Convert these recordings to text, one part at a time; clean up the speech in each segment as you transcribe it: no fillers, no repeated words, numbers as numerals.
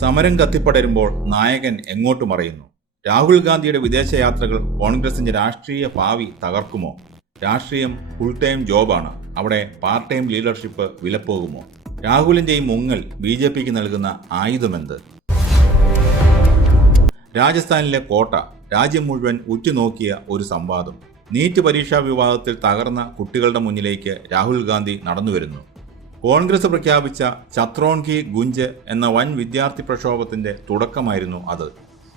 സമരം കത്തിപ്പടരുമ്പോൾ നായകൻ എങ്ങോട്ട് മറയുന്നു? രാഹുൽ ഗാന്ധിയുടെ വിദേശയാത്രകൾ കോൺഗ്രസിന്റെ രാഷ്ട്രീയ ഭാവി തകർക്കുമോ? രാഷ്ട്രീയം ഫുൾ ടൈം ജോബാണ്, അവിടെ പാർട്ട് ടൈം ലീഡർഷിപ്പ് വിലപ്പോകുമോ? രാഹുലിന്റെ ഈ മുങ്ങൽ BJPക്ക് നൽകുന്ന ആയുധമെന്ത്? രാജസ്ഥാനിലെ കോട്ട രാജ്യം മുഴുവൻ ഉറ്റുനോക്കിയ ഒരു സംവാദം. നീറ്റ് പരീക്ഷാ വിവാദത്തിൽ തകർന്ന കുട്ടികളുടെ മുന്നിലേക്ക് രാഹുൽ ഗാന്ധി നടന്നുവരുന്നു. കോൺഗ്രസ് പ്രഖ്യാപിച്ച ചത്രോൺകി ഗുഞ്ച് എന്ന വൻ വിദ്യാർത്ഥി പ്രക്ഷോഭത്തിന്റെ തുടക്കമായിരുന്നു അത്.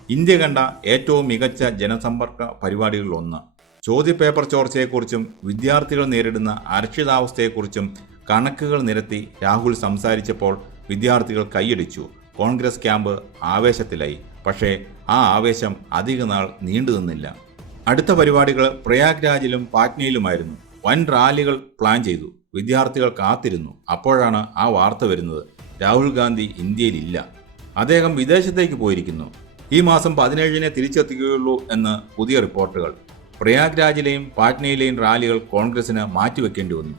ഇന്ത്യ കണ്ട ഏറ്റവും മികച്ച ജനസമ്പർക്ക പരിപാടികളിലൊന്ന്. ചോദ്യപേപ്പർ ചോർച്ചയെക്കുറിച്ചും വിദ്യാർത്ഥികൾ നേരിടുന്ന അരക്ഷിതാവസ്ഥയെക്കുറിച്ചും കണക്കുകൾ നിരത്തി രാഹുൽ സംസാരിച്ചപ്പോൾ വിദ്യാർത്ഥികൾ കൈയടിച്ചു. കോൺഗ്രസ് ക്യാമ്പ് ആവേശത്തിലായി. പക്ഷേ ആ ആവേശം അധികനാൾ നീണ്ടുനിന്നില്ല. അടുത്ത പരിപാടികൾ പ്രയാഗ്രാജിലും പാറ്റ്നയിലുമായിരുന്നു. വൻ റാലികൾ പ്ലാൻ ചെയ്തു. വിദ്യാർത്ഥികൾ കാത്തിരുന്നു. അപ്പോഴാണ് ആ വാർത്ത വരുന്നത്: രാഹുൽ ഗാന്ധി ഇന്ത്യയിലില്ല, അദ്ദേഹം വിദേശത്തേക്ക് പോയിരിക്കുന്നു. ഈ മാസം 17-ന് തിരിച്ചെത്തുകയുള്ളൂ എന്ന് പുതിയ റിപ്പോർട്ടുകൾ. പ്രയാഗ്രാജിലെയും പാറ്റ്നയിലെയും റാലികൾ കോൺഗ്രസിന് മാറ്റിവെക്കേണ്ടി വന്നു.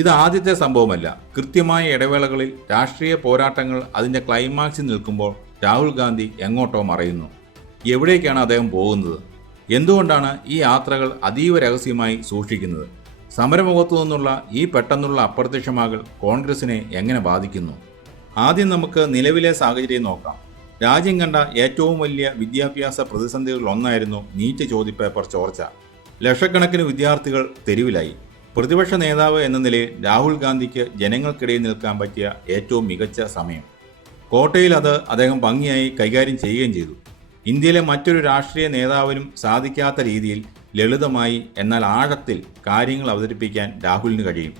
ഇത് ആദ്യത്തെ സംഭവമല്ല. കൃത്യമായ ഇടവേളകളിൽ രാഷ്ട്രീയ പോരാട്ടങ്ങൾ അതിൻ്റെ ക്ലൈമാക്സിൽ നിൽക്കുമ്പോൾ രാഹുൽ ഗാന്ധി എങ്ങോട്ടോ മറയുന്നു. എവിടേക്കാണ് അദ്ദേഹം പോകുന്നത്? എന്തുകൊണ്ടാണ് ഈ യാത്രകൾ അതീവ രഹസ്യമായി സൂക്ഷിക്കുന്നത്? സമരമുഖത്തു നിന്നുള്ള ഈ പെട്ടെന്നുള്ള അപ്രത്യക്ഷമാകൽ കോൺഗ്രസിനെ എങ്ങനെ ബാധിക്കുന്നു? ആദ്യം നമുക്ക് നിലവിലെ സാഹചര്യം നോക്കാം. രാജ്യം കണ്ട ഏറ്റവും വലിയ വിദ്യാഭ്യാസ പ്രതിസന്ധികളിലൊന്നായിരുന്നു നീറ്റ് ചോദ്യപേപ്പർ ചോർച്ച. ലക്ഷക്കണക്കിന് വിദ്യാർത്ഥികൾ തെരുവിലായി. പ്രതിപക്ഷ നേതാവ് എന്ന നിലയിൽ രാഹുൽ ഗാന്ധിക്ക് ജനങ്ങൾക്കിടയിൽ നിൽക്കാൻ പറ്റിയ ഏറ്റവും മികച്ച സമയം. കോട്ടയിൽ അത് അദ്ദേഹം ഭംഗിയായി കൈകാര്യം ചെയ്യുകയും ചെയ്തു. ഇന്ത്യയിലെ മറ്റൊരു രാഷ്ട്രീയ നേതാവിനും സാധിക്കാത്ത രീതിയിൽ ലളിതമായി എന്നാൽ ആഴത്തിൽ കാര്യങ്ങൾ അവതരിപ്പിക്കാൻ രാഹുലിന് കഴിയും.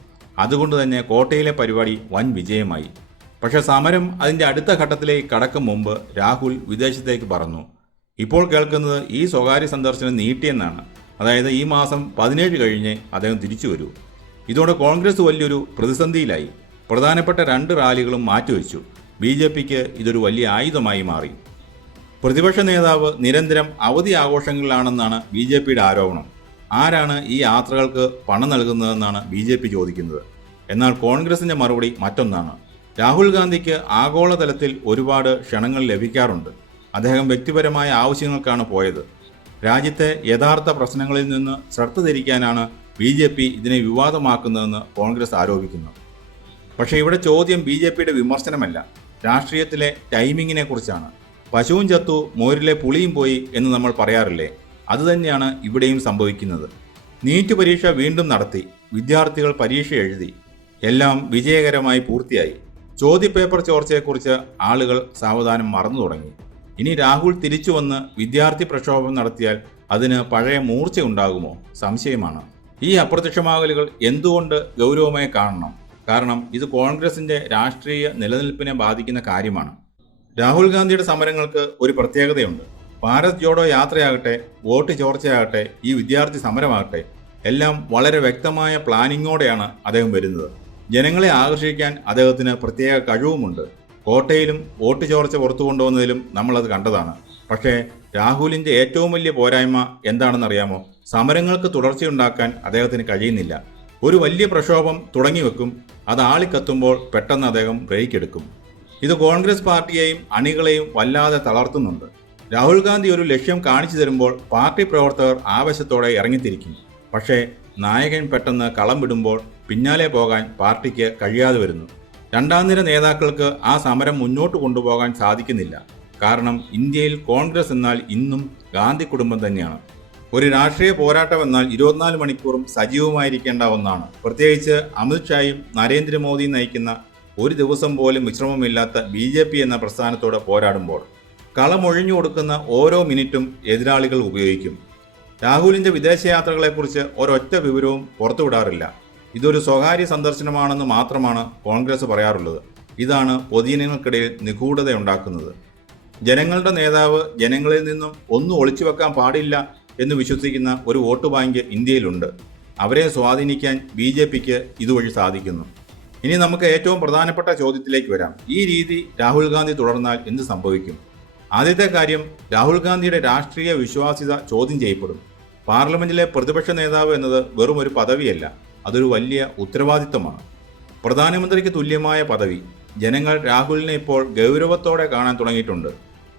അതുകൊണ്ട് തന്നെ കോട്ടയിലെ പരിപാടി വൻ വിജയമായി. പക്ഷേ സമരം അതിൻ്റെ അടുത്ത ഘട്ടത്തിലേക്ക് കടക്കും മുമ്പ് രാഹുൽ വിദേശത്തേക്ക് പറന്നു. ഇപ്പോൾ കേൾക്കുന്നത് ഈ സ്വകാര്യ സന്ദർശനം നീട്ടിയെന്നാണ്. അതായത് ഈ മാസം 17 കഴിഞ്ഞ് അദ്ദേഹം തിരിച്ചു വരൂ. ഇതോടെ കോൺഗ്രസ് വലിയൊരു പ്രതിസന്ധിയിലായി. പ്രധാനപ്പെട്ട 2 റാലികളും മാറ്റിവെച്ചു. BJPക്ക് ഇതൊരു വലിയ ആയുധമായി മാറി. പ്രതിപക്ഷ നേതാവ് നിരന്തരം അവധി ആഘോഷങ്ങളിലാണെന്നാണ് BJPയുടെ ആരോപണം. ആരാണ് ഈ യാത്രകൾക്ക് പണം നൽകുന്നതെന്നാണ് BJP ചോദിക്കുന്നത്. എന്നാൽ കോൺഗ്രസിന്റെ മറുപടി മറ്റൊന്നാണ്. രാഹുൽ ഗാന്ധിക്ക് ആഗോളതലത്തിൽ ഒരുപാട് ക്ഷണങ്ങൾ ലഭിക്കാറുണ്ട്. അദ്ദേഹം വ്യക്തിപരമായ ആവശ്യങ്ങൾക്കാണ് പോയത്. രാജ്യത്തെ യഥാർത്ഥ പ്രശ്നങ്ങളിൽ നിന്ന് ശ്രദ്ധ തിരിക്കാനാണ് BJP ഇതിനെ വിവാദമാക്കുന്നതെന്ന് കോൺഗ്രസ് ആരോപിക്കുന്നു. പക്ഷേ ഇവിടെ ചോദ്യം BJPയുടെ വിമർശനമല്ല, രാഷ്ട്രീയത്തിലെ ടൈമിങ്ങിനെ കുറിച്ചാണ്. പശുവും ചത്തു മോരിലെ പുളിയും പോയി എന്ന് നമ്മൾ പറയാറില്ലേ? അതുതന്നെയാണ് ഇവിടെയും സംഭവിക്കുന്നത്. നീറ്റ് പരീക്ഷ വീണ്ടും നടത്തി. വിദ്യാർത്ഥികൾ പരീക്ഷ എഴുതി. എല്ലാം വിജയകരമായി പൂർത്തിയായി. ചോദ്യപേപ്പർ ചോർച്ചയെക്കുറിച്ച് ആളുകൾ സാവധാനം മറന്നു തുടങ്ങി. ഇനി രാഹുൽ തിരിച്ചു വന്ന് വിദ്യാർത്ഥി പ്രക്ഷോഭം നടത്തിയാൽ അതിന് പഴയ മൂർച്ച ഉണ്ടാകുമോ? സംശയമാണ്. ഈ അപ്രത്യക്ഷമാകലുകൾ എന്തുകൊണ്ട് ഗൗരവമായി കാണണം? കാരണം ഇത് കോൺഗ്രസിന്റെ രാഷ്ട്രീയ നിലനിൽപ്പിനെ ബാധിക്കുന്ന കാര്യമാണ്. രാഹുൽ ഗാന്ധിയുടെ സമരങ്ങൾക്ക് ഒരു പ്രത്യേകതയുണ്ട്. ഭാരത് ജോഡോ യാത്രയാകട്ടെ, വോട്ട് ചോർച്ചയാകട്ടെ, ഈ വിദ്യാർത്ഥി സമരമാകട്ടെ, എല്ലാം വളരെ വ്യക്തമായ പ്ലാനിങ്ങോടെയാണ് അദ്ദേഹം വരുന്നത്. ജനങ്ങളെ ആകർഷിക്കാൻ അദ്ദേഹത്തിന് പ്രത്യേക കഴിവുമുണ്ട്. കോട്ടയിലും വോട്ട് ചോർച്ച പുറത്തു കൊണ്ടുവന്നതിലും നമ്മളത് കണ്ടതാണ്. പക്ഷേ രാഹുലിന്റെ ഏറ്റവും വലിയ പോരായ്മ എന്താണെന്നറിയാമോ? സമരങ്ങൾക്ക് തുടർച്ചയുണ്ടാക്കാൻ അദ്ദേഹത്തിന് കഴിയുന്നില്ല. ഒരു വലിയ പ്രക്ഷോഭം തുടങ്ങിവെക്കും, അത് ആളിക്കത്തുമ്പോൾ പെട്ടെന്ന് അദ്ദേഹം ബ്രേക്ക് എടുക്കും. ഇത് കോൺഗ്രസ് പാർട്ടിയെയും അണികളെയും വല്ലാതെ തളർത്തുന്നുണ്ട്. രാഹുൽ ഗാന്ധി ഒരു ലക്ഷ്യം കാണിച്ചു തരുമ്പോൾ പാർട്ടി പ്രവർത്തകർ ആവേശത്തോടെ ഇറങ്ങിത്തിരിക്കും. പക്ഷേ നായകൻ പെട്ടെന്ന് കളം വിടുമ്പോൾ പിന്നാലെ പോകാൻ പാർട്ടിക്ക് കഴിയാതെ വരുന്നു. രണ്ടാം നിര നേതാക്കൾക്ക് ആ സമരം മുന്നോട്ട് കൊണ്ടുപോകാൻ സാധിക്കുന്നില്ല. കാരണം ഇന്ത്യയിൽ കോൺഗ്രസ് എന്നാൽ ഇന്നും ഗാന്ധി കുടുംബം തന്നെയാണ്. ഒരു രാഷ്ട്രീയ പോരാട്ടം എന്നാൽ 24 മണിക്കൂറും സജീവമായിരിക്കേണ്ട ഒന്നാണ്. പ്രത്യേകിച്ച് അമിത്ഷായും നരേന്ദ്രമോദിയും നയിക്കുന്ന ഒരു ദിവസം പോലും വിശ്രമമില്ലാത്ത BJP എന്ന പ്രസ്ഥാനത്തോട് പോരാടുമ്പോൾ കളമൊഴിഞ്ഞു കൊടുക്കുന്ന ഓരോ മിനിറ്റും എതിരാളികൾ ഉപയോഗിക്കും. രാഹുലിന്റെ വിദേശയാത്രകളെക്കുറിച്ച് ഒരൊറ്റ വിവരവും പുറത്തുവിടാറില്ല. ഇതൊരു സ്വകാര്യ സന്ദർശനമാണെന്ന് മാത്രമാണ് കോൺഗ്രസ് പറയാറുള്ളത്. ഇതാണ് പൊതുജനങ്ങൾക്കിടയിൽ നിഗൂഢതയുണ്ടാക്കുന്നത്. ജനങ്ങളുടെ നേതാവ് ജനങ്ങളിൽ നിന്നും ഒന്നും ഒളിച്ചു വെക്കാൻ പാടില്ല എന്ന് വിശ്വസിക്കുന്ന ഒരു വോട്ട് ബാങ്ക് ഇന്ത്യയിലുണ്ട്. അവരെ സ്വാധീനിക്കാൻ BJPക്ക് ഇതുവഴി സാധിക്കുന്നു. ഇനി നമുക്ക് ഏറ്റവും പ്രധാനപ്പെട്ട ചോദ്യത്തിലേക്ക് വരാം. ഈ രീതി രാഹുൽ ഗാന്ധി തുടർന്നാൽ എന്ത് സംഭവിക്കും? ആദ്യത്തെ കാര്യം, രാഹുൽ ഗാന്ധിയുടെ രാഷ്ട്രീയ വിശ്വാസ്യത ചോദ്യം ചെയ്യപ്പെടും. പാർലമെന്റിലെ പ്രതിപക്ഷ നേതാവ് എന്നത് വെറും ഒരു പദവിയല്ല, അതൊരു വലിയ ഉത്തരവാദിത്തമാണ്. പ്രധാനമന്ത്രിക്ക് തുല്യമായ പദവി. ജനങ്ങൾ രാഹുലിനെ ഇപ്പോൾ ഗൗരവത്തോടെ കാണാൻ തുടങ്ങിയിട്ടുണ്ട്.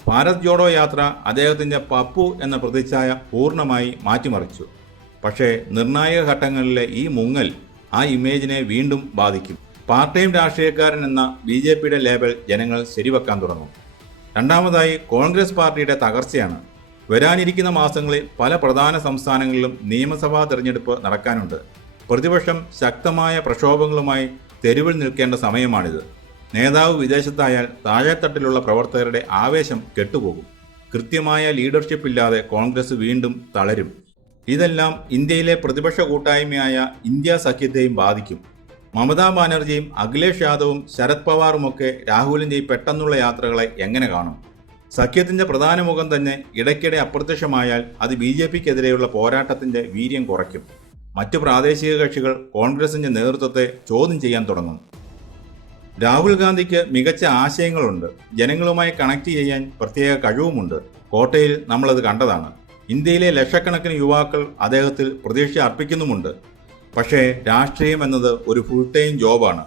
ഭാരത് ജോഡോ യാത്ര അദ്ദേഹത്തിൻ്റെ പപ്പു എന്ന പ്രതിച്ഛായ പൂർണ്ണമായി മാറ്റിമറിച്ചു. പക്ഷേ നിർണായക ഘട്ടങ്ങളിലെ ഈ മുങ്ങൽ ആ ഇമേജിനെ വീണ്ടും ബാധിക്കും. പാർട്ട് ടൈം രാഷ്ട്രീയക്കാരൻ എന്ന BJPയുടെ ലേബൽ ജനങ്ങൾ ശരിവെക്കാൻ തുടങ്ങും. രണ്ടാമതായി കോൺഗ്രസ് പാർട്ടിയുടെ തകർച്ചയാണ്. വരാനിരിക്കുന്ന മാസങ്ങളിൽ പല പ്രധാന സംസ്ഥാനങ്ങളിലും നിയമസഭാ തെരഞ്ഞെടുപ്പ് നടക്കാനുണ്ട്. പ്രതിപക്ഷം ശക്തമായ പ്രക്ഷോഭങ്ങളുമായി തെരുവിൽ നിൽക്കേണ്ട സമയമാണിത്. നേതാവ് വിദേശത്തായാൽ താഴെത്തട്ടിലുള്ള പ്രവർത്തകരുടെ ആവേശം കെട്ടുപോകും. കൃത്യമായ ലീഡർഷിപ്പ് ഇല്ലാതെ കോൺഗ്രസ് വീണ്ടും തളരും. ഇതെല്ലാം ഇന്ത്യയിലെ പ്രതിപക്ഷ കൂട്ടായ്മയായ ഇന്ത്യ സഖ്യത്തെയും ബാധിക്കും. മമതാ ബാനർജിയും അഖിലേഷ് യാദവും ശരത് പവാറുമൊക്കെ രാഹുലിൻ്റെ ഈ പെട്ടെന്നുള്ള യാത്രകളെ എങ്ങനെ കാണും? സഖ്യത്തിൻ്റെ പ്രധാന മുഖം തന്നെ ഇടയ്ക്കിടെ അപ്രത്യക്ഷമായാൽ അത് BJPക്കെതിരെയുള്ള പോരാട്ടത്തിൻ്റെ വീര്യം കുറയ്ക്കും. മറ്റു പ്രാദേശിക കക്ഷികൾ കോൺഗ്രസിൻ്റെ നേതൃത്വത്തെ ചോദ്യം ചെയ്യാൻ തുടങ്ങും. രാഹുൽ ഗാന്ധിക്ക് മികച്ച ആശയങ്ങളുണ്ട്. ജനങ്ങളുമായി കണക്ട് ചെയ്യാൻ പ്രത്യേക കഴിവുമുണ്ട്. കോട്ടയിൽ നമ്മളത് കണ്ടതാണ്. ഇന്ത്യയിലെ ലക്ഷക്കണക്കിന് യുവാക്കൾ അദ്ദേഹത്തിൽ പ്രതീക്ഷ അർപ്പിക്കുന്നുമുണ്ട്. പക്ഷേ രാഷ്ട്രീയം എന്നത് ഒരു ഫുൾ ടൈം ജോബാണ്.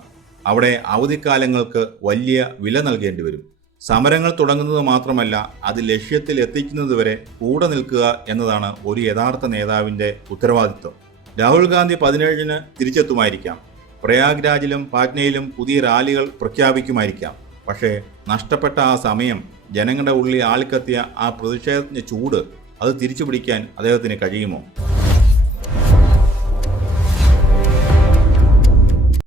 അവിടെ അവധിക്കാലങ്ങൾക്ക് വലിയ വില നൽകേണ്ടി വരും. സമരങ്ങൾ തുടങ്ങുന്നത് മാത്രമല്ല, അത് ലക്ഷ്യത്തിൽ എത്തിക്കുന്നതുവരെ കൂടെ നിൽക്കുക എന്നതാണ് ഒരു യഥാർത്ഥ നേതാവിൻ്റെ ഉത്തരവാദിത്വം. രാഹുൽ ഗാന്ധി 17-ന് തിരിച്ചെത്തുമായിരിക്കാം. പ്രയാഗ്രാജിലും പാറ്റ്നയിലും പുതിയ റാലികൾ പ്രഖ്യാപിക്കുമായിരിക്കാം. പക്ഷേ നഷ്ടപ്പെട്ട ആ സമയം, ജനങ്ങളുടെ ഉള്ളിൽ ആളിക്കത്തിയ ആ പ്രതിഷേധത്തിൻ്റെ ചൂട്, അത് തിരിച്ചു പിടിക്കാൻ അദ്ദേഹത്തിന് കഴിയുമോ?